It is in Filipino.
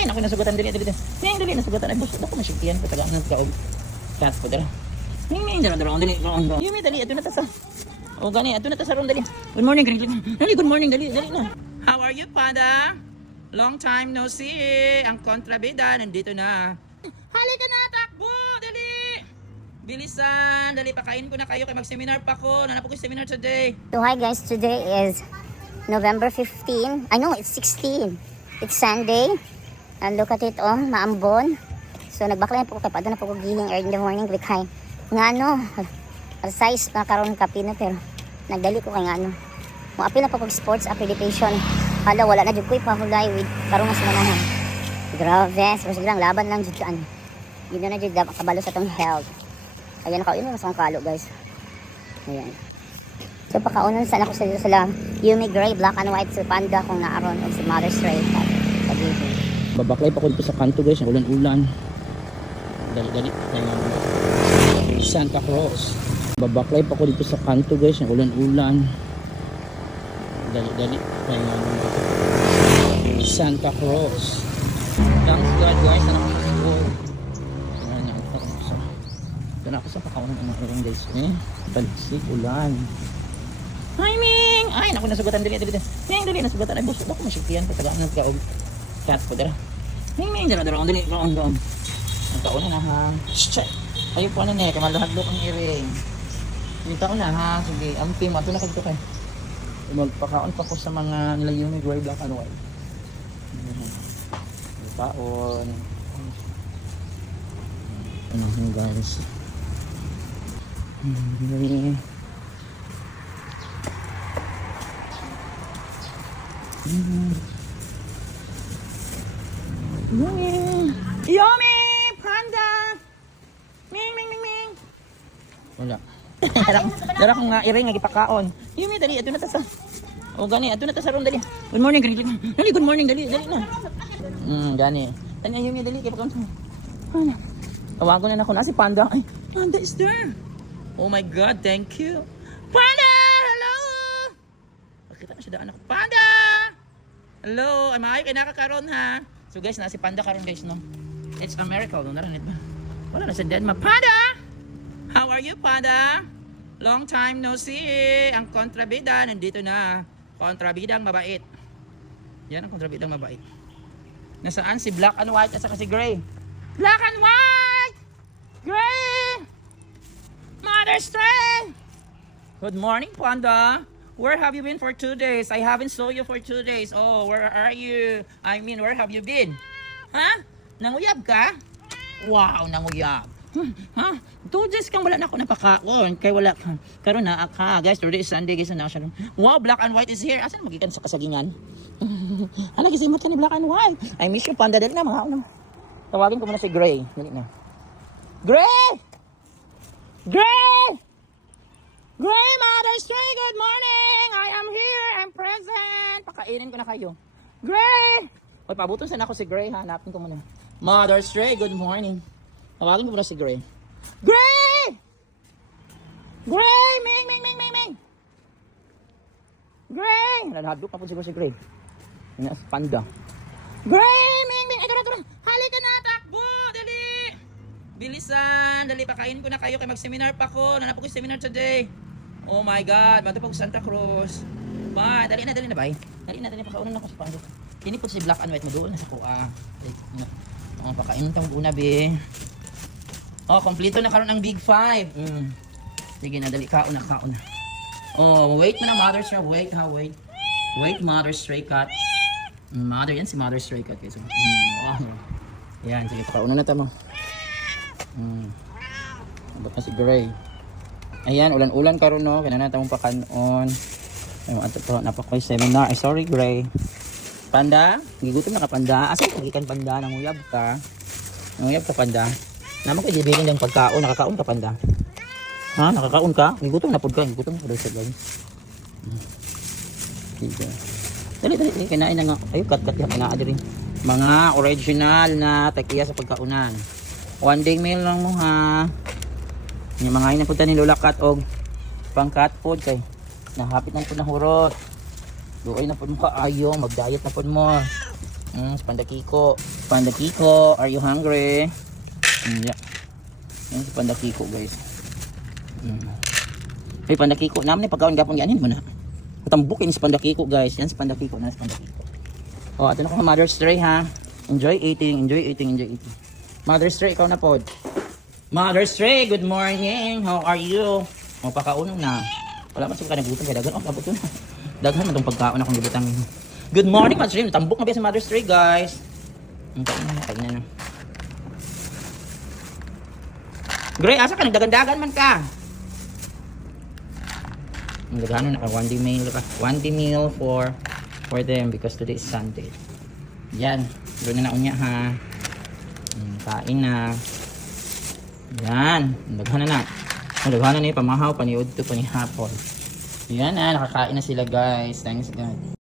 Ay, naku, nasugutan dili. Dili, nasugutan. Ay, busod ako, masyiktihan ko. Tagaan ng kaog. Cat ko, dara. Dali. Yumi, dali. Ito na ta sa. O, gani. Ito na ta sa room, dali. Good morning, dali, good morning, dali na. How are you, Panda? Long time no see. Ang kontrabida, nandito na. Halika na, takbo, dali. Bilisan, dali, pakain ko na kayo. Kaya mag-seminar pa ko. Nanap ko yung seminar today. So hi guys, today is November 15. I know it's 16. It's Sunday. And look at it, oh, maambon. So nagbaklayan po ko kay padana po ko giling early in the morning kay nga ano, size na karon kapino pero nagdali ko kay nga ano. Mo apil na po kog sports accreditation. Hala wala na jud ko ipahulay with karon nga sila Grabe, so silang laban lang jud kan. Yun na jud kabalo sa tong health. Ayan ako, yun mas ang kalo guys. Ayan. So pakaunan sana ako sila Yumi Gray, black and white, si Panda kung naaron o si Mother Stray Cat. Babaklay pa ko dito sa kanto guys, ulan-ulan. Dali. Santa Cruz. Babaklay pa ko dito sa kanto guys, ulan-ulan. Dali. Santa Cruz. Thanks God guys, na nakakasipol. Doon ako sa pakaunan ng mga urong guys. Balisik, ulan. Hi Ming! Ay, naku, nasugutan dili. Ming, dali, nasugutan. Ay, busod ako, masyiktihan ko. Tagaan ng kaog. Cat ko, dara. Ming, dara, dali, doon. Ang taon na ha. Shh! Ayaw po ano na kamalahadlok ang earring. Yung taon na ha. Sige, amping, mato na kagito kayo. Magpakaon pa ko sa mga nila Yumi Gray, black and white. Taon. Ano guys. Yumi! Panda! Ming! Wala. Dara ko nga iring nga gipakaon. Yumi, dali, ato na ta sa. O gani, ato na ta sa room, dali. Good morning, dali, good morning, dali na. Gani. Tanya Yumi, dali, kay pakaon. Ano? Tawagon na ako na si Panda. Ay, Panda is there. Oh my God, thank you. Panda! Hello! Pakita na siya daan ako. Panda! Hello! Ay, maayo kayo nakakaroon ha. So guys, na si Panda karoon guys, no? It's a miracle. No? Naranit ba? Wala na si Denmark. Panda! How are you, Panda? Long time no see. Ang kontrabida, nandito na. Kontrabidang mabait. Yan ang kontrabidang mabait. Nasaan si black and white at saka si gray? Black and white! Gray! Mother Stray! Good morning, Panda. Where have you been for 2 days? I haven't saw you for 2 days. Oh, where are you? I mean, where have you been? Ha? Nanguyab ka? Wow, nanguyab. Ha? 2 days kang wala na ako napakaon. Kaya wala ka. Karoon na ka. Guys, today is Sunday. Guys, na siya. Wow, black and white is here. Asan magikan sa kasagingan? Hala, gisimot ka ni black and white. I miss you, Panda. Dali na, mga ano. Tawagin ko muna si Gray. Dali na. Gray! Gray! Gray, Mother Stray, good morning! I am here, I'm present. Pakainin ko na kayo. Gray! Oy, pabuton sana ako si Gray, ha? Hanapin ko muna. Mother Stray, good morning. Tawagin ko muna si Gray. Gray! Gray! Ming! Gray! Nalalahadlok na po siguro si Gray. Yan si Panda. Gray! Ming! Ito na. Halika na, takbo! Dali! Bilisan, dali, pakain ko na kayo. Kaya mag-seminar pa ko. Nanap ko yung seminar today. Oh my God, bato pa ko Santa Cruz. Bye, dali na, bye. Dali na, pakaunan na ko sa Panda. Kini po si black and white, maduol na sa kuha. Oh, pakain tawag una, be. Oh, kompleto na karon ang Big 5. Sige na, dali, kaon na. Oh, wait mo na, Mother Stray. Wait, Mother Stray Cat. Mother, yan si Mother Stray Cat. So, yan, sige, pakaunan na tamo. Abot na si Gray. Ayan, ulan-ulan karon no. Kaya na natang pakanon. Ayun, ato po napakoy seminar. Ay, sorry, Gray. Panda, gigutom na ka, Panda. Asa pagikan, Panda? Nanguyab ka, Panda. Naman ko dibilin ng pagkaon. Nakakaon ka, Panda? Ha? Nakakaon ka? Gigutom na po ka. Gigutom na po daw siya, guys. Dali. Kinain na nga. Ayun, kat kinaadiri. Mga original na takiya sa pagkaunan. 1 day meal lang mo, ha? Yung mga inapunta ni Lola Cat og pang cat food kay nahapit na po na hurot. Duoy na po mo kaayo, mag-diet na po mo. Si Panda Kiko. Panda Kiko, are you hungry? Yeah. Yan si Panda Kiko, guys. Hey, Panda Kiko. Naman na pagkaon gapon ganin mo na. Tambukin si Panda Kiko, guys. Yan si Panda Kiko. Si Panda Kiko. Oh, ato na ko Mother's Day, ha. Enjoy eating, enjoy eating, enjoy eating. Mother's Day, ikaw na pod. Mother's Day, good morning. How are you? O, pakaunong na. Wala man siya ka nagutom kaya dagan. Oh, abot ko na. Daghan man itong pagkaon akong gibutang. Good morning, Mother's Day. Tambok na ba sa Mother's Day, guys? Kain na. Gray, asa ka? Nagdagan-dagan man ka. Nagdagano na ka. 1D meal ka. 1D meal for them because today is Sunday. Yan. Doon na unya, ha. Kain na. Yan. Nagdaghan na. Nagdaghan na pamahaw, paniud to, panihapon. Yan na. Nakakain na sila, guys. Thanks, God.